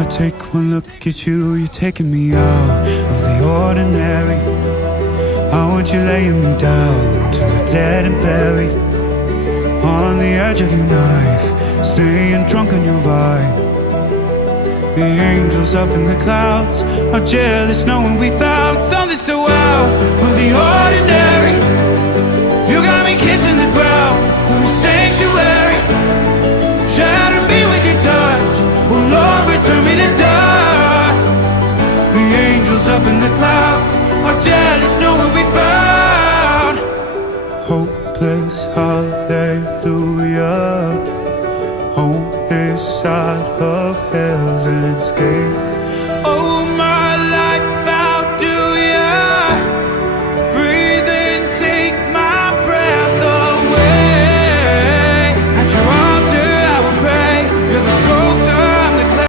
I take one look at you, you're taking me out of the ordinary. I want you laying me down to the dead and buried, on the edge of your knife, staying drunk on your vine. The angels up in the clouds are jealous knowing we found something so out of the ordinary. You got me kissing the ground, a sanctuary. Shatter me with your touch, oh Lord, return me to dust. The angels up in the clouds are jealous knowing we found hopeless hallelujah, home this side of heaven's gate. Oh,